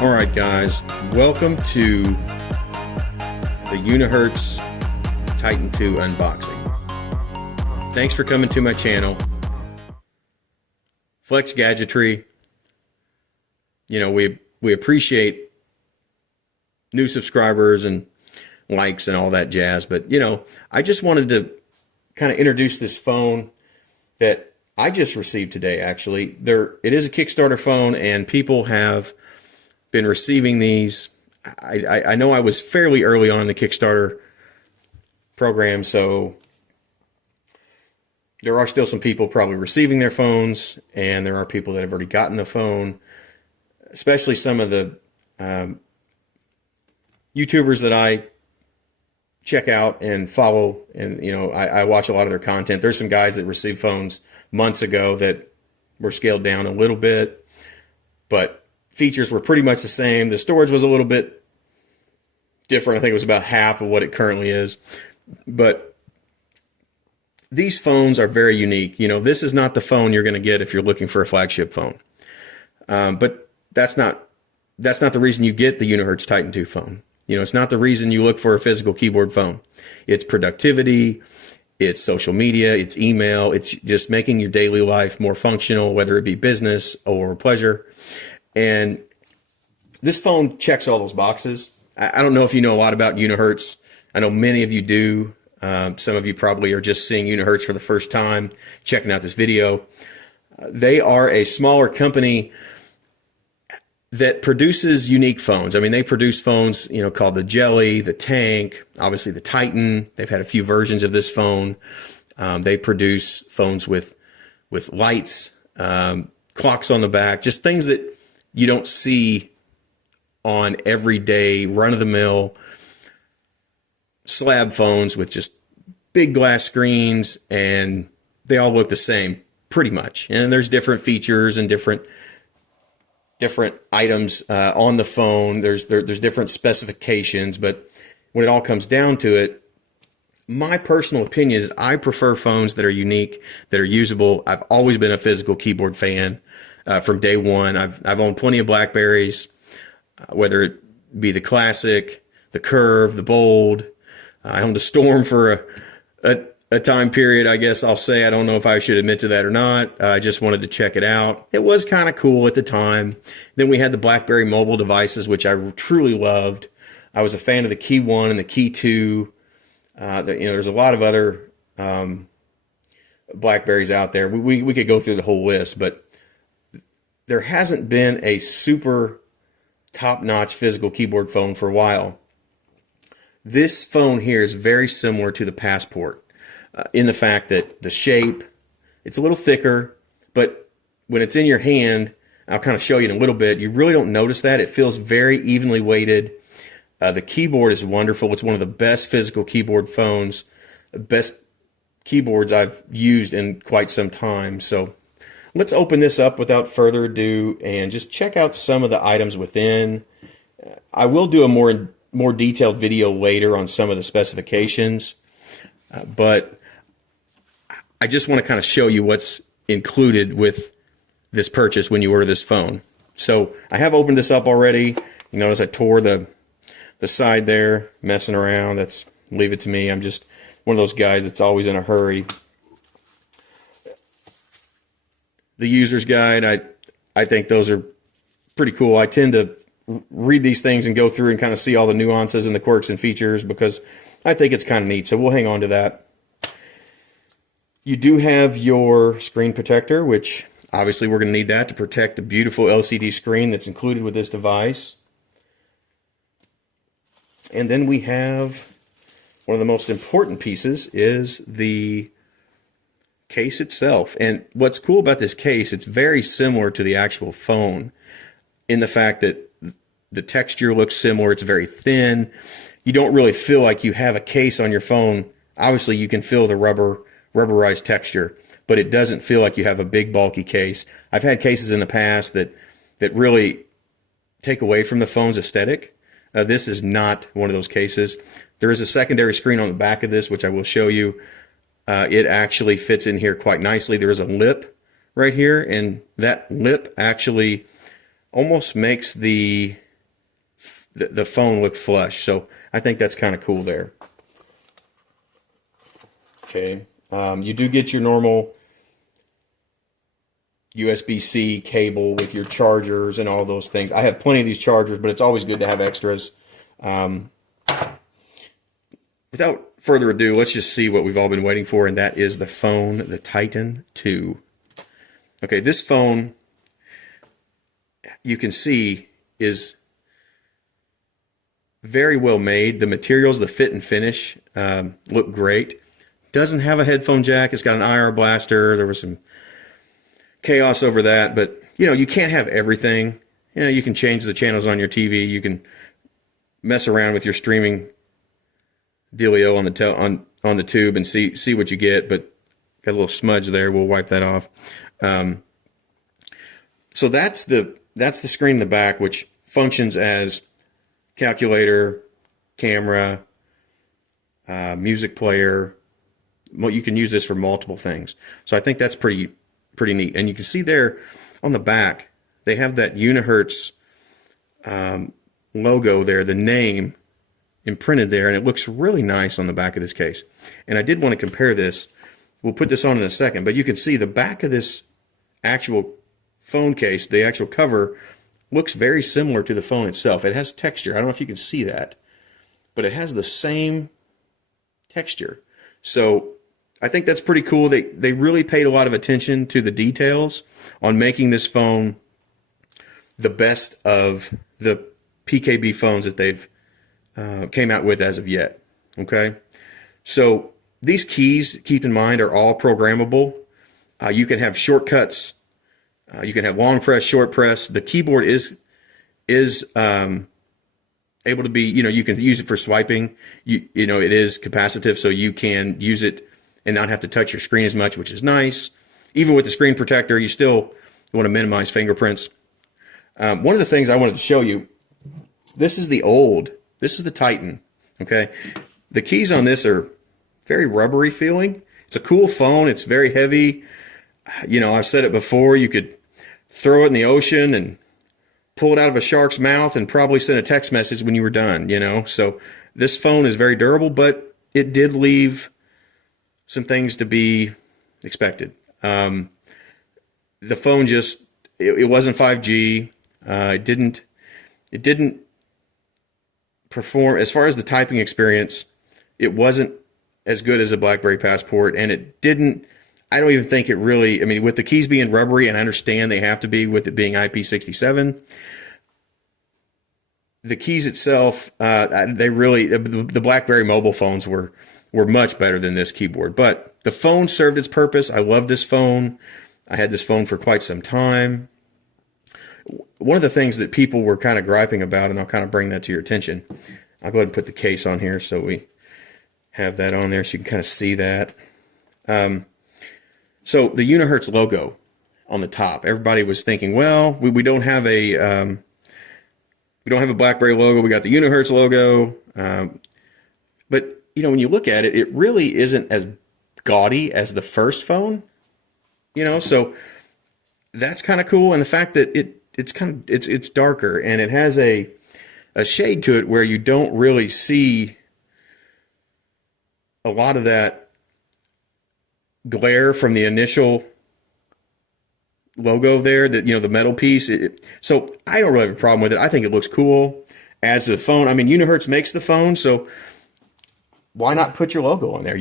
Alright guys, welcome to the Unihertz Titan 2 unboxing. Thanks for coming to my channel. Flex Gadgetry. You know, we appreciate new subscribers and likes and all that jazz, but you know, I just wanted to kind of introduce this phone that I just received today. Actually, it is a Kickstarter phone, and people have been receiving these. I know I was fairly early on in the Kickstarter program, so there are still some people probably receiving their phones, and there are people that have already gotten the phone, especially some of the YouTubers that I check out and follow, and you know, I watch a lot of their content. There's some guys that received phones months ago that were scaled down a little bit, but features were pretty much the same. The storage was a little bit different. I think it was about half of what it currently is. But these phones are very unique. You know, this is not the phone you're going to get if you're looking for a flagship phone. But that's not the reason you get the Unihertz Titan 2 phone. You know, it's not the reason you look for a physical keyboard phone. It's productivity, it's social media, it's email, it's just making your daily life more functional, whether it be business or pleasure. And this phone checks all those boxes. I don't know if you know a lot about Unihertz. I know many of you do. Some of you probably are just seeing Unihertz for the first time, checking out this video. They are a smaller company that produces unique phones. I mean, they produce phones, you know, called the Jelly, the Tank, obviously the Titan. They've had a few versions of this phone. They produce phones with lights, clocks on the back, just things that you don't see on everyday run-of-the-mill slab phones with just big glass screens, and they all look the same pretty much. And there's different features and different items on the phone. There's different specifications, but when it all comes down to it, my personal opinion is I prefer phones that are unique, that are usable. I've always been a physical keyboard fan from day one. I've owned plenty of Blackberries, whether it be the Classic, the Curve, the Bold. I owned a Storm for a time period, I guess I'll say. I don't know if I should admit to that or not. I just wanted to check it out. It was kind of cool at the time. Then we had the BlackBerry mobile devices, which I truly loved. I was a fan of the Key 1 and the Key 2. You know, there's a lot of other Blackberries out there. We could go through the whole list, but there hasn't been a super top-notch physical keyboard phone for a while. This phone here is very similar to the Passport in the fact that the shape, it's a little thicker, but when it's in your hand, I'll kind of show you in a little bit, you really don't notice that. It feels very evenly weighted. The keyboard is wonderful. It's one of the best physical keyboard phones, best keyboards I've used in quite some time. So let's open this up without further ado and just check out some of the items within. I will do a more detailed video later on some of the specifications, but I just want to kind of show you what's included with this purchase when you order this phone. So I have opened this up already. You notice I tore the side there, messing around. Leave it to me. I'm just one of those guys that's always in a hurry. The user's guide, I think those are pretty cool. I tend to read these things and go through and kind of see all the nuances and the quirks and features because I think it's kind of neat. So we'll hang on to that. You do have your screen protector, which obviously we're going to need that to protect the beautiful LCD screen that's included with this device. And then we have one of the most important pieces is the case itself. And what's cool about this case, it's very similar to the actual phone in the fact that the texture looks similar. It's very thin. You don't really feel like you have a case on your phone. Obviously, you can feel the rubberized texture, but it doesn't feel like you have a big bulky case. I've had cases in the past that really take away from the phone's aesthetic. This is not one of those cases. There is a secondary screen on the back of this, which I will show you. It actually fits in here quite nicely. There is a lip right here, and that lip actually almost makes the the phone look flush. So I think that's kind of cool there. Okay. You do get your normal USB-C cable with your chargers and all those things. I have plenty of these chargers, but it's always good to have extras. Without further ado, let's just see what we've all been waiting for, and that is the phone, the Titan 2. Okay, this phone, you can see, is very well made. The materials, the fit and finish look great. Doesn't have a headphone jack. It's got an IR blaster. There was some chaos over that, but you can't have everything. You can change the channels on your TV. You can mess around with your streaming dealio on the tube and see what you get, but got a little smudge there. We'll wipe that off. So that's the screen in the back, which functions as calculator, camera, music player. Well, you can use this for multiple things. So I think that's pretty neat. And you can see there on the back, they have that Unihertz logo there, the name imprinted there, and it looks really nice on the back of this case. And I did want to compare this. We'll put this on in a second, but you can see the back of this actual phone case, the actual cover, looks very similar to the phone itself. It has texture. I don't know if you can see that, but it has the same texture. So I think that's pretty cool. They really paid a lot of attention to the details on making this phone the best of the PKB phones that they've came out with as of yet. Okay, so these keys, keep in mind, are all programmable. You can have shortcuts. You can have long press, short press. The keyboard is able to be, you can use it for swiping. It is capacitive, so you can use it and not have to touch your screen as much, which is nice. Even with the screen protector, you still want to minimize fingerprints. One of the things I wanted to show you, this is the Titan, okay? The keys on this are very rubbery feeling. It's a cool phone. It's very heavy. I've said it before, you could throw it in the ocean and pull it out of a shark's mouth and probably send a text message when you were done, So this phone is very durable, but it did leave some things to be expected. The phone it wasn't 5G. It didn't perform, as far as the typing experience, it wasn't as good as a BlackBerry Passport, and I don't even think it really, with the keys being rubbery, and I understand they have to be with it being IP67, the keys itself, the BlackBerry mobile phones were much better than this keyboard. But the phone served its purpose. I love this phone. I had this phone for quite some time. One of the things that people were kind of griping about, and I'll kind of bring that to your attention, I'll go ahead and put the case on here so we have that on there so you can kind of see that. So the Unihertz logo on the top, everybody was thinking, well, we don't have a BlackBerry logo. We got the Unihertz logo, but when you look at it, it really isn't as gaudy as the first phone. So that's kind of cool, and the fact that it's darker and it has a shade to it where you don't really see a lot of that glare from the initial logo there, that the metal piece. So I don't really have a problem with it. I think it looks cool. Adds to the phone. Unihertz makes the phone, so why not put your logo on there?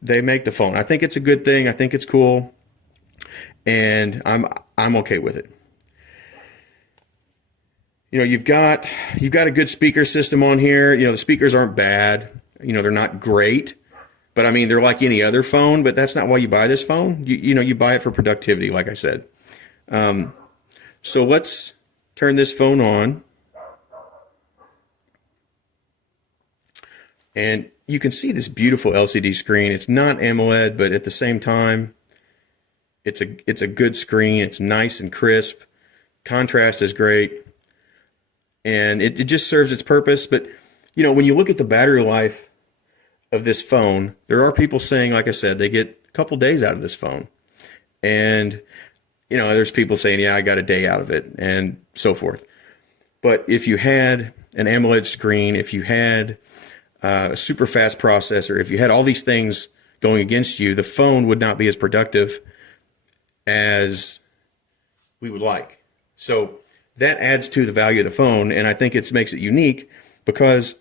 They make the phone. I think it's a good thing. I think it's cool, and I'm okay with it. You've got a good speaker system on here. The speakers aren't bad. They're not great, but they're like any other phone. But that's not why you buy this phone. You buy it for productivity, like I said. So let's turn this phone on, and you can see this beautiful LCD screen. It's not AMOLED, but at the same time, it's a good screen. It's nice and crisp. Contrast is great, and it just serves its purpose. But when you look at the battery life of this phone, there are people saying, like I said, they get a couple days out of this phone, and there's people saying, yeah, I got a day out of it, and so forth. But if you had an AMOLED screen, if you had a super fast processor, if you had all these things going against you, the phone would not be as productive as we would like. So that adds to the value of the phone, and I think it makes it unique because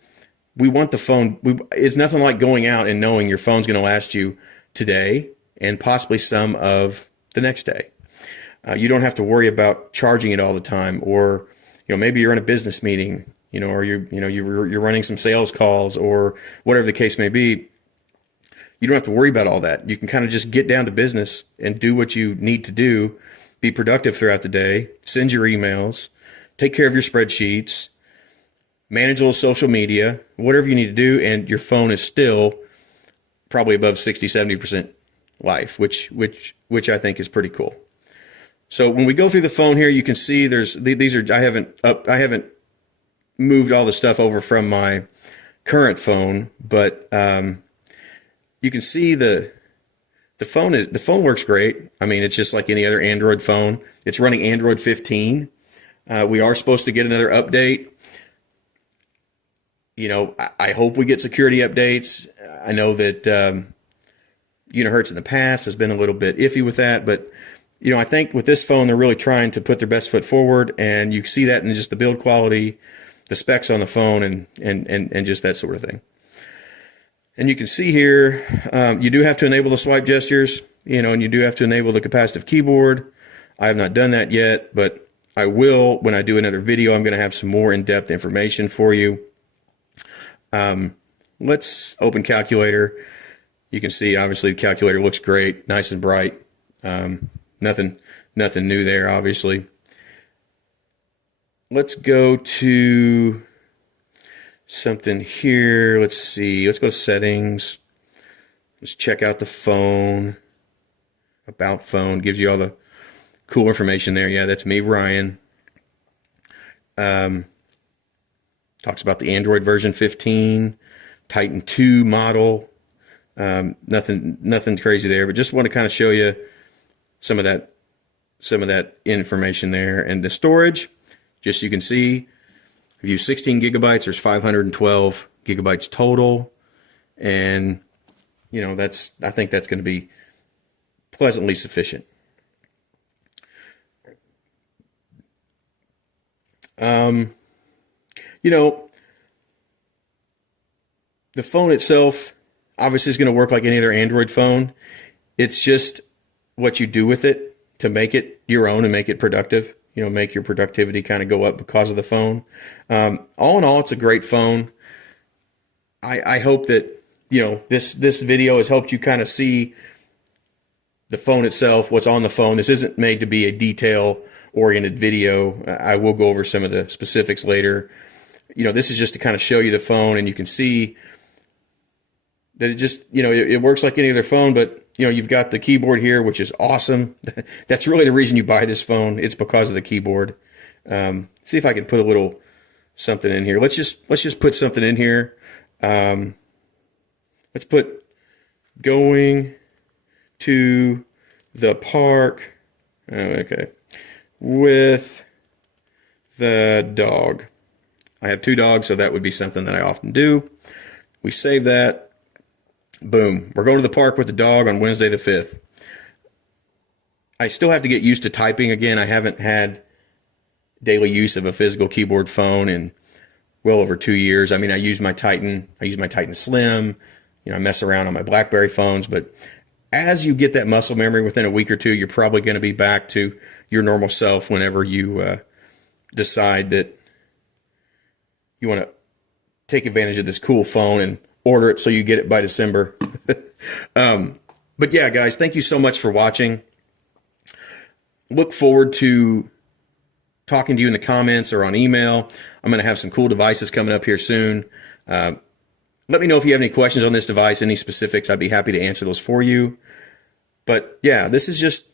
we want the phone. It's nothing like going out and knowing your phone's going to last you today and possibly some of the next day. You don't have to worry about charging it all the time, or maybe you're in a business meeting, or you're running some sales calls or whatever the case may be. You don't have to worry about all that. You can kind of just get down to business and do what you need to do, be productive throughout the day, send your emails, take care of your spreadsheets, manage a little social media, whatever you need to do, and your phone is still probably above 60-70% life, which I think is pretty cool. So when we go through the phone here, you can see I haven't moved all the stuff over from my current phone, but you can see the phone works great. I mean, it's just like any other Android phone. It's running Android 15. We are supposed to get another update. I hope we get security updates. I know that Unihertz in the past has been a little bit iffy with that, but I think with this phone, they're really trying to put their best foot forward, and you see that in just the build quality, the specs on the phone, and just that sort of thing. And you can see here, you do have to enable the swipe gestures, and you do have to enable the capacitive keyboard. I have not done that yet, but I will when I do another video. I'm going to have some more in-depth information for you. Let's open calculator. You can see, obviously, the calculator looks great, nice and bright. Nothing new there, obviously. Let's go to something here. Let's see. Let's go to settings. Let's check out the phone. About phone. Gives you all the cool information there. Yeah, that's me, Ryan. Talks about the Android version 15, Titan 2 model. Nothing crazy there, but just want to kind of show you some of that information there. And the storage, just so you can see, if you use 16 gigabytes, there's 512 gigabytes total. And, I think that's going to be pleasantly sufficient. The phone itself obviously is going to work like any other Android phone. It's just what you do with it to make it your own and make it productive. Make your productivity kind of go up because of the phone. All in all, it's a great phone. I hope that, this video has helped you kind of see the phone itself, what's on the phone. This isn't made to be a detail-oriented video. I will go over some of the specifics later. This is just to kind of show you the phone, and you can see that it just, it works like any other phone, but you've got the keyboard here, which is awesome. That's really the reason you buy this phone. It's because of the keyboard. See if I can put a little something in here. Let's just put something in here. Let's put going to the park. Okay. With the dog. I have 2 dogs, so that would be something that I often do. We save that. Boom. We're going to the park with the dog on Wednesday the 5th. I still have to get used to typing again. I haven't had daily use of a physical keyboard phone in well over 2 years. I mean, I use my Titan Slim. I mess around on my BlackBerry phones, but as you get that muscle memory within a week or two, you're probably going to be back to your normal self whenever you decide that you want to take advantage of this cool phone and order it so you get it by December. But yeah, guys, thank you so much for watching. Look forward to talking to you in the comments or on email. I'm going to have some cool devices coming up here soon. Let me know if you have any questions on this device, any specifics. I'd be happy to answer those for you. But yeah, this is just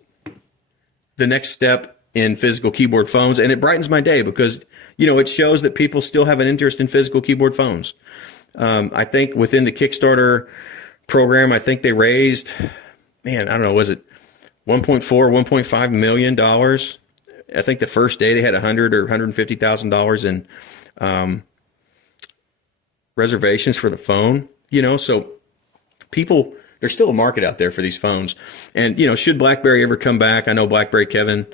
the next step in physical keyboard phones, and it brightens my day because, it shows that people still have an interest in physical keyboard phones. I think within the Kickstarter program, I think they raised, I don't know, was it $1.4, $1.5 million? I think the first day they had $100,000 or $150,000 in reservations for the phone, so people, there's still a market out there for these phones. And, should BlackBerry ever come back, I know BlackBerry Kevin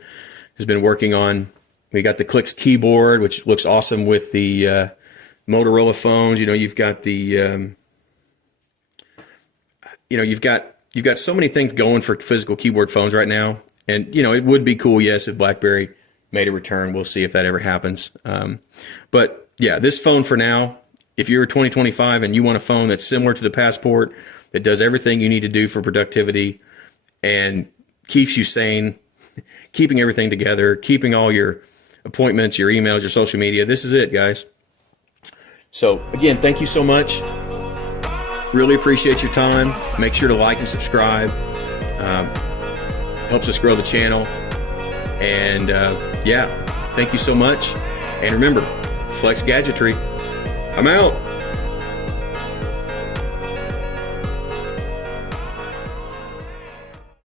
has been working on, we got the Clicks keyboard, which looks awesome with the Motorola phones. You've got the, you've got so many things going for physical keyboard phones right now. And, it would be cool, yes, if BlackBerry made a return. We'll see if that ever happens. But yeah, this phone for now, if you're 2025 and you want a phone that's similar to the Passport, that does everything you need to do for productivity and keeps you sane, keeping everything together, keeping all your appointments, your emails, your social media, this is it, guys. So again, thank you so much. Really appreciate your time. Make sure to like and subscribe. Helps us grow the channel. And yeah, thank you so much. And remember, flex gadgetry. I'm out.